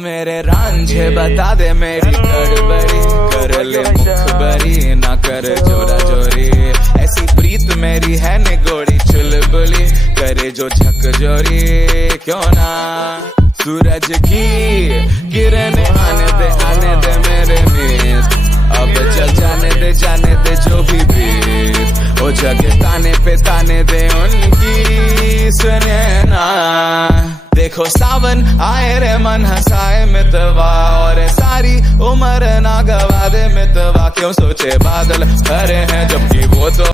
मेरे रांझे बता दे मेरी गड़बड़ी कर ले मुखबरी ना कर जोरा जोरी ऐसी प्रीत मेरी है निगोड़ी चुलबुली करे जो झकझोरी क्यों ना सूरज की किरण आने दे मेरे मीत अब चल जाने दे जो भी बीत ओ जगह ताने दे उनकी सुने ना देखो सावन आए रे मन हंसाए मितवा और सारी उम्र ना गवा दे मितवा क्यों सोचे बादल भरे हैं जबकि वो तो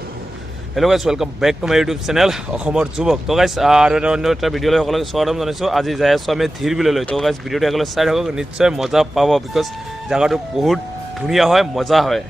hello guys welcome back to my YouTube channel অসমৰ যুৱক তো গাইস আৰু এটা অন্য এটা ভিডিঅ'লৈ সকলোকে স্বাগতম জনাইছোঁ আজি যাই আছোঁ আমি ধীৰবিললৈ তো গাইস ভিডিঅ'টো সকলোৱে চাই থাকক নিশ্চয় মজা পাব বিকজ জায়গাটো বহুত ধুনীয়া হয় মজা হয়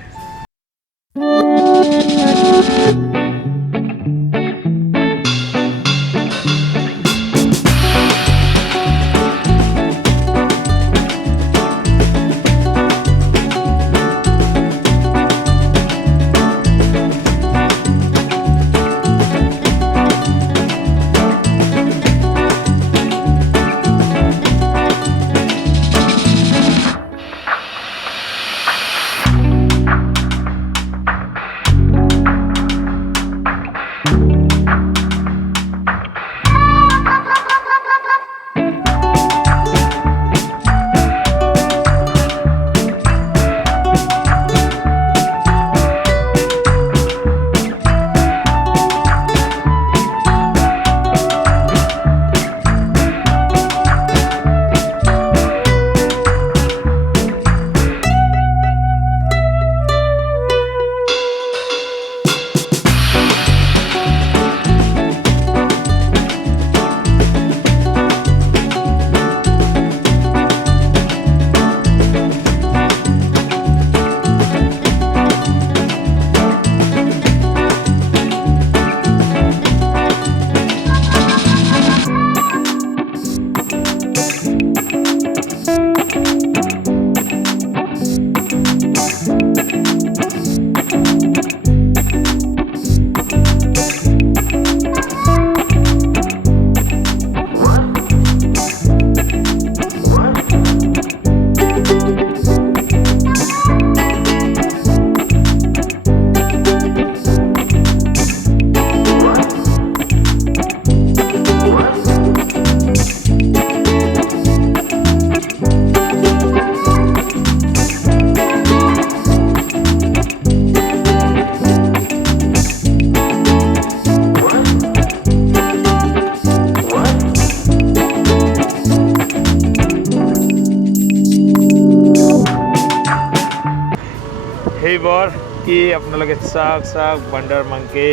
এইবাৰ কি আপোনালোকে চাওক চাওক বান্দাৰ মাংকি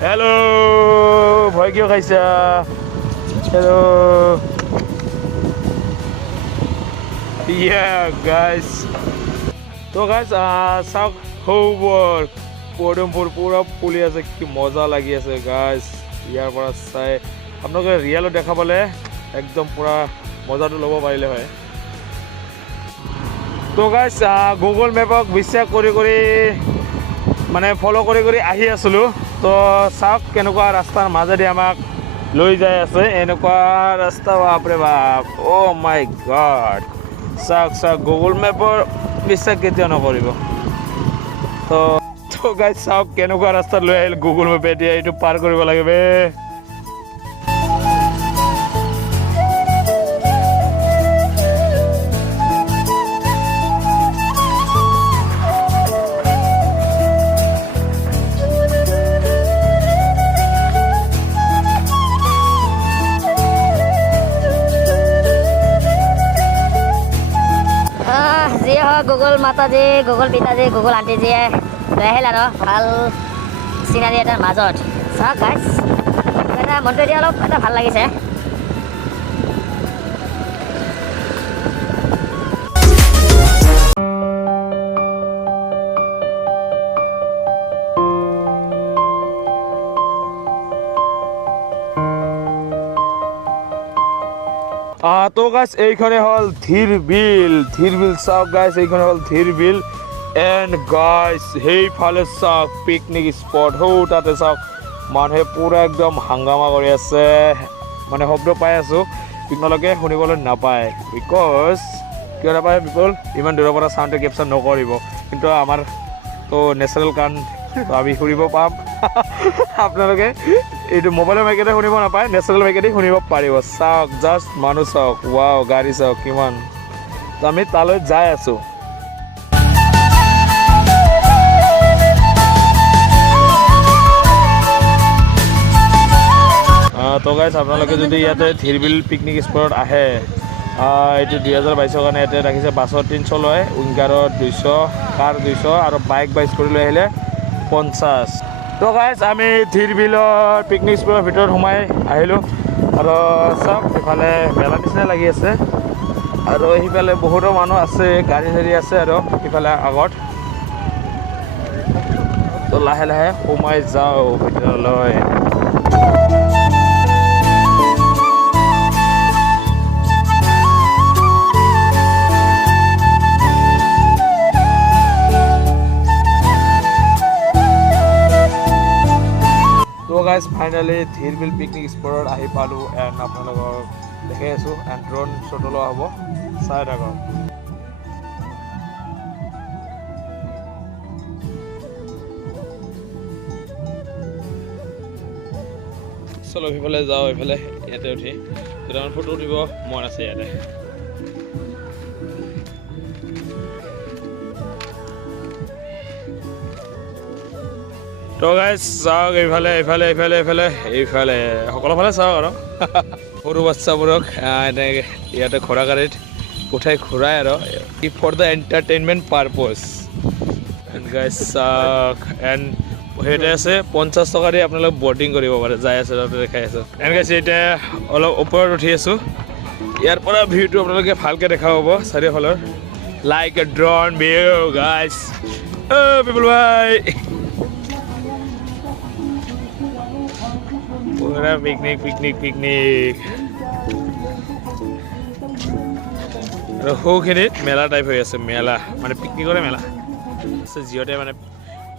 হেল্ল' ভয় কিয় খাইছা হেল্ল' গাইজ তো গাইজ চাওক সৌবৰ পদুমফুল পুৰা ফুলি আছে কি মজা লাগি আছে গাইজ ইয়াৰ পৰা চাই আপোনালোকে ৰিয়েলত দেখা পালে একদম পুৰা মজাটো ল'ব পাৰিলে হয় তো গাইজ গুগল মেপক বিশ্বাস কৰি মানে ফলো কৰি আহি আছিলোঁ তো চাওক কেনেকুৱা ৰাস্তাৰ মাজেদি আমাক লৈ যাই আছে এনেকুৱা ৰাস্তা বাপৰে বাপ অ' মাই গড চাওক গুগল মেপৰ বিশ্বাস কেতিয়াও নকৰিব তো গাইজ চাওক কেনেকুৱা ৰাস্তাত লৈ আহিল গুগল মেপে এতিয়া এইটো পাৰ কৰিব লাগিব গুগল মাতাজী গুগল পিতাজী গুগল আণ্টিজীয়ে লৈ আহিল আৰু ভাল চিনাৰী এটাৰ মাজত চাওক গাইজ এটা মনটো এতিয়া অলপ এটা ভাল লাগিছে তো গাইজ এইখানে হল ধীরবিল চাওক গাইজ এইখানে হল ধীরবিল এন্ড গাইজ সেইফালে চাওক পিকনিক স্পট তাতে চাওক মানুহে পুরা একদম হাংগামা কৰি আছে মানে শব্দ পাই আছো আপোনালোকে শুনিবলৈ নাপায় বিকজ কিয় নাপায় বিপুল ইমান দূৰৰ পৰা চাউণ্ডে কেপচাৰ নকৰিব কিন্তু আমাৰ তো নেচাৰেল গান আমি শুনিব পাম আপোনালোকে এইটো মোবাইলৰ মাইকেদি শুনিব নাপায় নেচাৰেল মাইকেদি শুনিব পাৰিব চাওক জাষ্ট মানুহ চাওক ৱাও গাড়ী চাওক কিমান তো আমি তালৈ যাই আছোঁ তো গাইছ আপোনালোকে যদি ইয়াতে ধিৰবিল পিকনিক স্পটত আহে এইটো 2022 কাৰণে ইয়াতে ৰাখিছে বাছৰ 300 লয় উইংগাৰৰ 200 কাৰ 200 আৰু বাইক বাইচ কৰি লৈ আহিলে 50 তো গাইছ আমি ধিৰবিলৰ পিকনিক স্পটৰ ভিতৰত সোমাই আহিলোঁ আৰু চাওক ইফালে মেলা নিচিনা লাগি আছে আৰু সিফালে বহুতো মানুহ আছে গাড়ী চাড়ী আছে আৰু ইফালে আগত তো লাহে লাহে সোমাই যাওঁ ভিতৰলৈ গাইজ ফাইনেলি ধিৰবিল পিকনিক স্পটত আহি পালোঁ এণ্ড আপোনালোকক দেখাই আছোঁ এণ্ড ড্ৰোন শ্বটো লোৱা হ'ব চাই থাকক চলো সিফালে যাওঁ এইফালে ইয়াতে উঠি দুটামান ফটো উঠিব মন আছে ইয়াতে তো গাইজ চাওক এইফালে এইফালে এইফালে এইফালে এইফালে সকলোফালে চাওক আৰু সৰু বাচ্চাবোৰক এনেকৈ ইয়াতে ঘোঁৰা গাড়ীত উঠাই ঘূৰাই আৰু for the entertainment purpose and guys চাওক এণ্ড সেইতে আছে 50 টকা দি আপোনালোকে ব'টিং কৰিব পাৰে যাই আছে তাতে দেখাই আছোঁ এণ্ড গাইজ এতিয়া অলপ ওপৰত উঠি আছোঁ ইয়াৰ পৰা ভিউটো আপোনালোকে ভালকৈ দেখা পাব চাৰিওফালৰ like a drone view guys people ভাই পুৰা পিকনিক পিকনিক পিকনিক আৰু সৌখিনিত মেলা টাইপ হৈ আছে মেলা মানে পিকনিকৰে মেলা আছে যিহঁতে মানে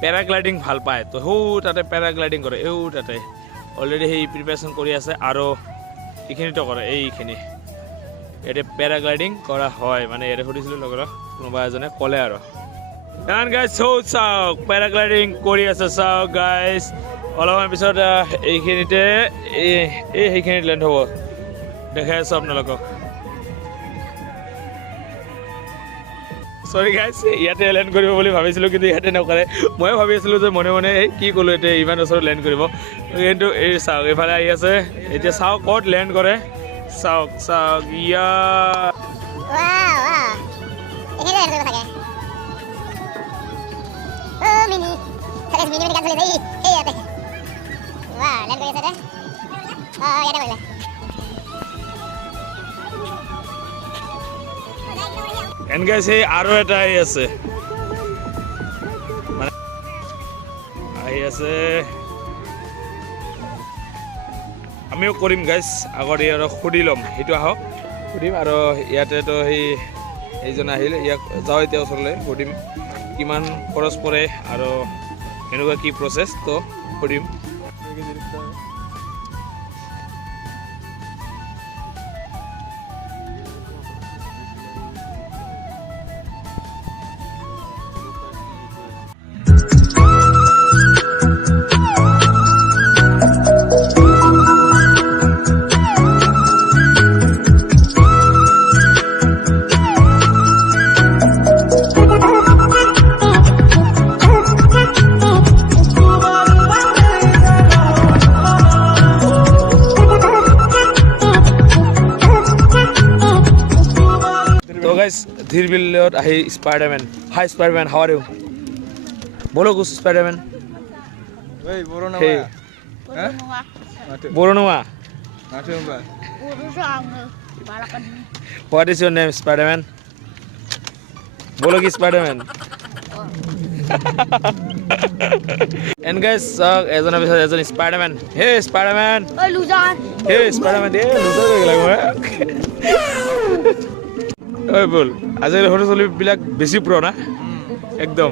পেৰাগ্লাইডিং ভাল পায় তো সৌ তাতে পেৰাগ্লাইডিং কৰে এও তাতে অলৰেডি সেই প্ৰিপেৰেশ্যন কৰি আছে আৰু এইখিনিতো কৰে এইখিনি ইয়াতে পেৰাগ্লাইডিং কৰা হয় মানে ইয়াতে সুধিছিলোঁ লগৰ কোনোবা এজনে ক'লে আৰু কাৰণ গাইজ চাওক পেৰাগ্লাইডিং কৰি আছে চাওক গাইজ অলপমান পিছত এইখিনিতে সেইখিনিত লেণ্ড হ'ব দেখাই আছোঁ আপোনালোকক চৰি গাইজ ইয়াতে লেণ্ড কৰিব বুলি ভাবিছিলোঁ কিন্তু ইয়াতে নকৰে ময়ো ভাবি আছিলোঁ যে মনে মনে কি ক'লোঁ এতিয়া ইমান ওচৰত লেণ্ড কৰিব কিন্তু এই চাওক এইফালে আহি আছে এতিয়া চাওক ক'ত লেণ্ড কৰে চাওক চাওক ইয়া এনেকৈ সেই আৰু এটা আহি আছে মানে আহি আছে আমিও কৰিম গাইজ আগত ইয়াত সুধি ল'ম সেইটো আহক সুধিম আৰু ইয়াতেতো সেইজন আহিলে ইয়াক যাওঁ এতিয়া ওচৰলৈ সুধিম কিমান খৰচ পৰে আৰু এনেকুৱা কি প্ৰচেছ তো সুধিম ধিৰবিলত আহি Spiderman hi Spiderman how are you বলো কুছ স্পাইডাৰমেন বৰনুৱা what is your name Spiderman বলো কি স্পাইডাৰমেন এণ্ড গাইজ চাওক এজনৰ পিছত এজন স্পাইডাৰমেন হে স্পাইডাৰমেন হে স্পাইডাৰমেন হে লুজাৰ হৈ গ'লা মই ঐ বল আজিকালি সৰু ছোৱালীবিলাক বেছি পুৰণা একদম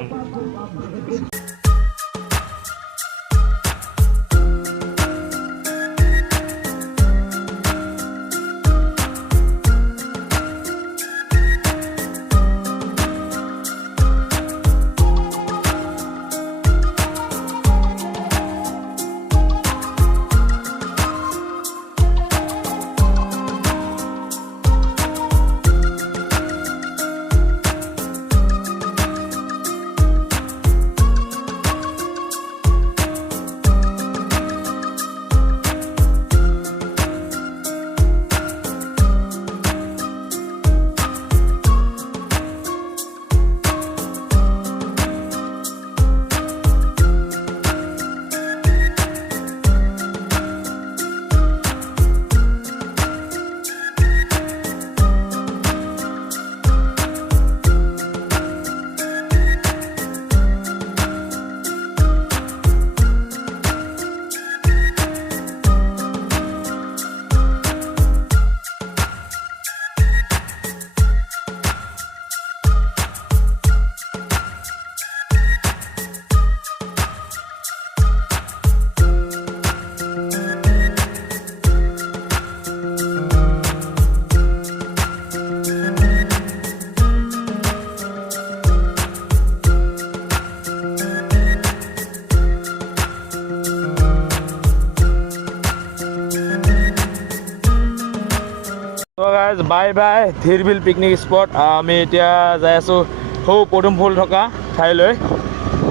বাই বাই ধীৰবিল পিকনিক স্পট। আমি এতিয়া যাই আছোঁ সৌ পদুম ফুল থকা ঠাইলৈ,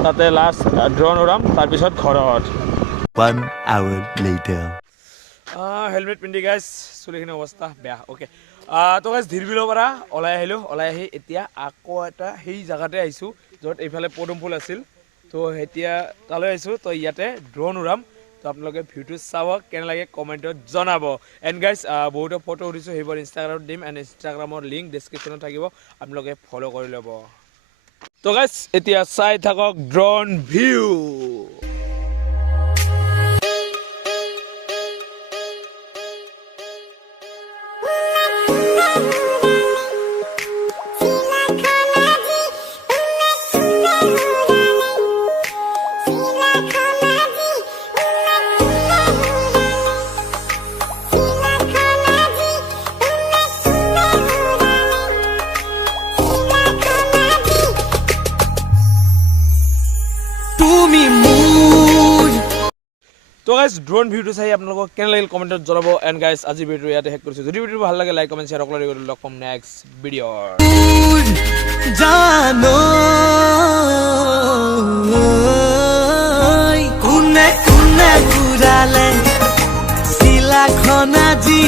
তাতে লাষ্ট ড্ৰোন উৰাম, তাৰপিছত ঘৰত। 1 hour later. হেলমেট পিন্ধি গাইজ, চুলিখিনি অৱস্থা বেয়া। অ'কে, তো গাইজ ধীৰবিলৰ পৰা ওলাই আহিলোঁ। ওলাই আহি এতিয়া আকৌ এটা সেই জেগাতে আহিছোঁ য'ত এইফালে পদুম ফুল আছিল। তো এতিয়া তালৈ আহিছোঁ, তো ইয়াতে ড্ৰোন উৰাম। তো আপোনালোকে ভিডিঅ'টো চাব, কেনে লাগে কমেণ্টত জনাব। এণ্ড গাইজ বহুতো ফটো উঠিছোঁ, সেইবোৰ ইনষ্টাগ্ৰামত দিম। এণ্ড ইনষ্টাগ্ৰামৰ লিংক ডিছক্ৰিপশ্যনত থাকিব, আপোনালোকে ফ'ল' কৰি ল'ব। তো গাইজ এতিয়া চাই থাকক ড্ৰোন ভিউ। তো গাইজ ড্ৰোন ভিউটো চাই আপোনালোকক কেনে লাগিল কমেণ্টত জনাব। এণ্ড গাইজ আজি ভিডিঅ'টো ইয়াতে শেষ কৰিছোঁ। যদি ভিডিঅ'টো ভাল লাগে লাইক কমেণ্ট শ্বেয়াৰ সকলোৰে কৰি লগ পাম নেক্সট ভিডিঅ'ৰ। জানো কোনে কোনে ঘূৰালে চিলাখন আজি